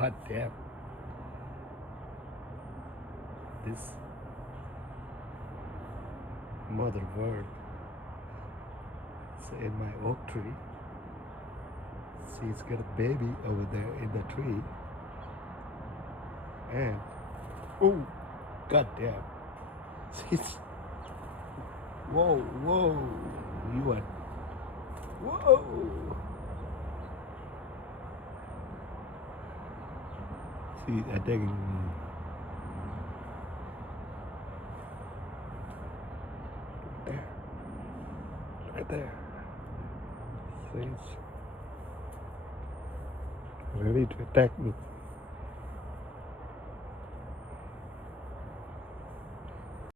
God damn. This mother bird is in my oak tree. She's got a baby over there in the tree. And, oh, God damn. She's, whoa, you are, whoa. She's attacking me. There. Look at there. She's ready to attack me.